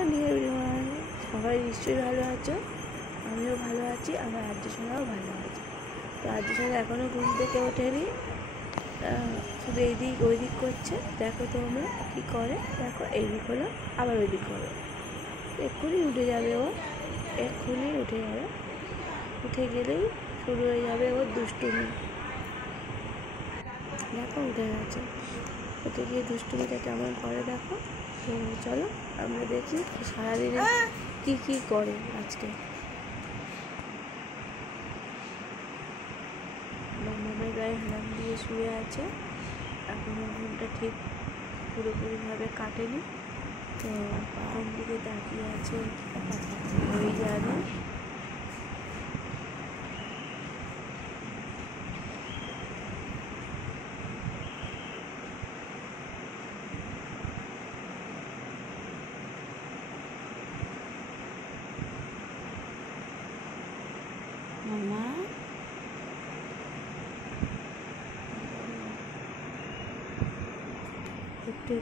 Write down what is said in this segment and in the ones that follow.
Morning everyone, সবাই নিশ্চয়ই ভালো আছো। আমিও ভালো আছি, আমার আর্যসোনাও ভালো আছে। তো আর্যসোনা এখনও ঘুম থেকে ওঠেনি, শুধু এইদিক ওই দিক করছে। দেখো তোমরা কী করে, দেখো এইদিক হলো আবার ওই দিক হলো। এক্ষুনি উঠে যাবে ও, এক্ষুনি উঠে যাবে। উঠে গেলেই শুরু হয়ে যাবে ওর দুষ্টুমি। দেখো উঠে গেছে, উঠে গিয়ে দুষ্টুমিটা কেমন করে দেখো। তো চলো আমরা দেখি সারাদিনে কী কী করে আজকে। মামামের গায়ে হেলাম দিয়ে শুয়ে আছে, এখনও ঘুমটা ঠিক পুরোপুরিভাবে কাটেনি। তো কোন দিকে তাকিয়ে আছে ওই জানে। মামা একটু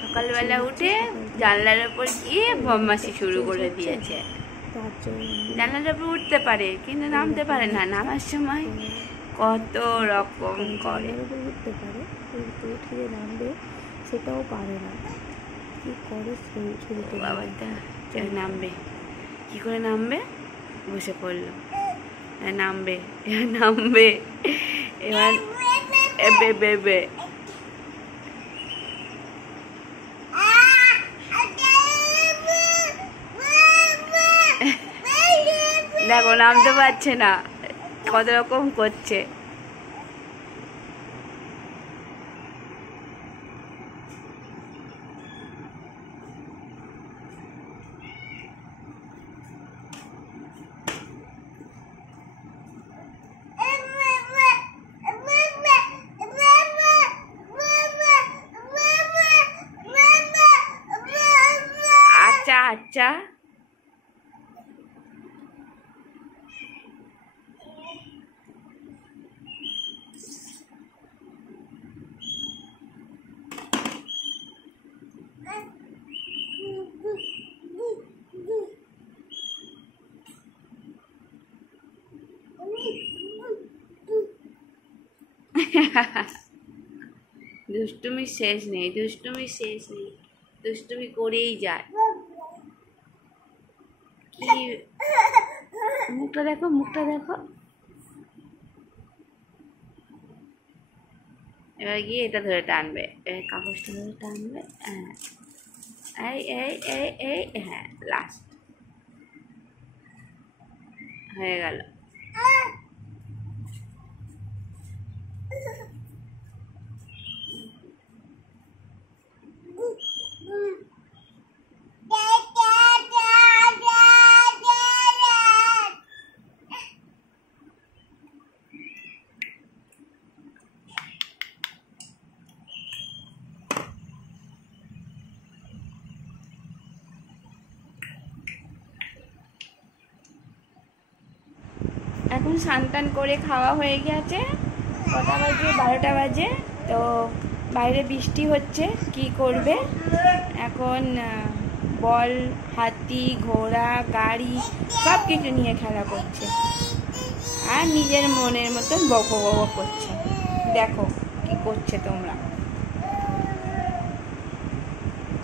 সকালবেলা উঠে জানলার উপর গিয়ে বদমাশি শুরু করে দিয়েছে। জানলার উপর উঠতে পারে কিন্তু নামতে পারে না, নামার সময় কত রকম করে। উঠতে পারে কিন্তু উঠে নামবে সেটাও পারে না, কি করে শুরুতে বাবাটা নামবে, কি করে নামবে, বসে পড়লো, নামবে নামবে এবার বেবে দেখো নামতে পারছে না, কত রকম করছে। আচ্ছা আচ্ছা দুষ্টুমির শেষ নেই, দুষ্টুমির শেষ নেই, দুষ্টুমি করেই যায়। কি মুখটা দেখো, মুখটা দেখো। এবার গিয়ে এটা ধরে টানবে, কাগজটা ধরে টানবে। হ্যাঁ এই এই এই এই হ্যাঁ, লাস্ট হয়ে গেল। এখন স্নান করে খাওয়া হয়ে গেছে, কটা বাজে, 12টা বাজে। তো বাইরে বৃষ্টি হচ্ছে, কি করবে এখন, বল, হাতি, ঘোড়া, গাড়ি সব কিছু নিয়ে খেলা করছে আর নিজের মনের মতন বক বক করছে। দেখো কি করছে তোমরা।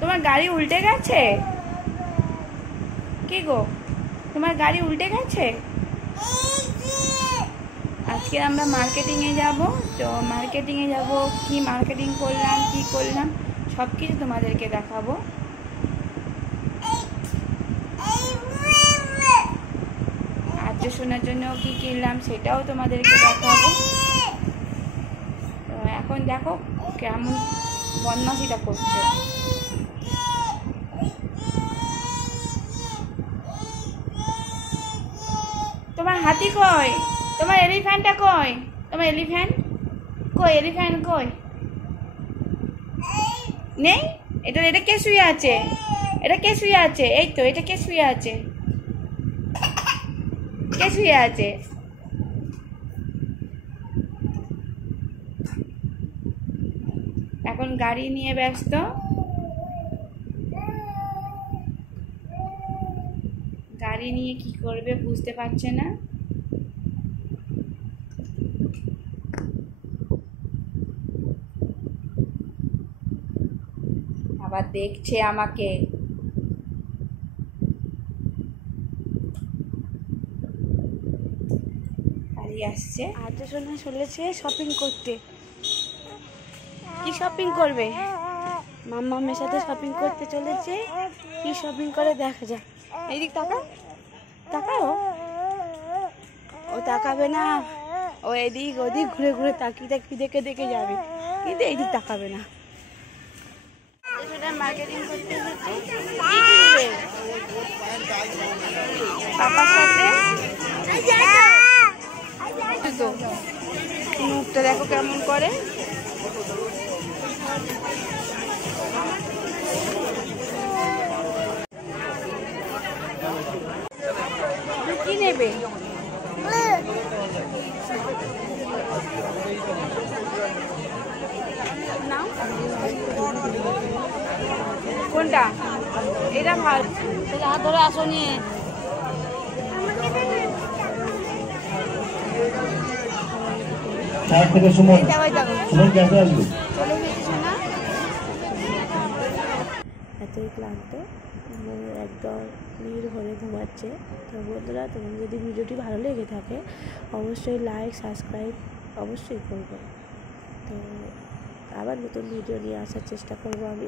তোমার গাড়ি উল্টে গেছে, কি গো তোমার গাড়ি উল্টে গেছে। আজকে আমরা মার্কেটিংয়ে যাব, তো মার্কেটিংয়ে যাব, কি মার্কেটিং করলাম কি করলাম সব কিছু তোমাদেরকে দেখাবো। আর্য শোনার জন্য কি কিনলাম সেটাও তোমাদেরকে দেখাবো। তো এখন দেখো কেমন বদমাশিটা করছে। তোমার হাতি কই, তোমার এলিফ্যান্টটা কই, তোমার এলিফ্যান্ট কই, এলিফ্যান্ট কই, নেই। এটা এটা কে শুয়ে আছে, এটা কে শুয়ে আছে, এই তো এটা কে শুয়ে আছে, কে শুয়ে আছে। এখন গাড়ি নিয়ে ব্যস্ত, গাড়ি নিয়ে কি করবে বুঝতে পারছে না। আবার দেখছে আমাকে। গাড়ি আসছে। আজ শোনা চলেছে শপিং করতে। কি শপিং করবে? মাম্মামের সাথে শপিং করতে চলেছে। কি শপিং করে দেখা যাক। এইদিক তাকাও, তাকাও। ও তাকাবে না, ও এদিক ওদিক ঘুরে ঘুরে তাকিয়ে তাকিয়ে দেখে দেখে যাবে, কিন্তু এইদিক তাকাবে না। মার্কেটিং করতে এসেছি। কি কিনবে পাপার সাথে? তো মুখটা দেখো কেমন করে। কি নেবে? নাও। কোনটা? এটা ভালো। তাহলে হাত ধরে আসো নিয়ে। থেকে সুমন সুমন ক্যাসে আসবে? চলে গেছে না? এতই ক্লান্ত, একদম নীর ঘরে ঘুমাচ্ছে। তো বন্ধুরা, তোমার যদি ভিডিওটি ভালো লেগে থাকে অবশ্যই লাইক সাবস্ক্রাইব অবশ্যই করবে। তো আবার নতুন ভিডিও নিয়ে আসার চেষ্টা করবো আমি।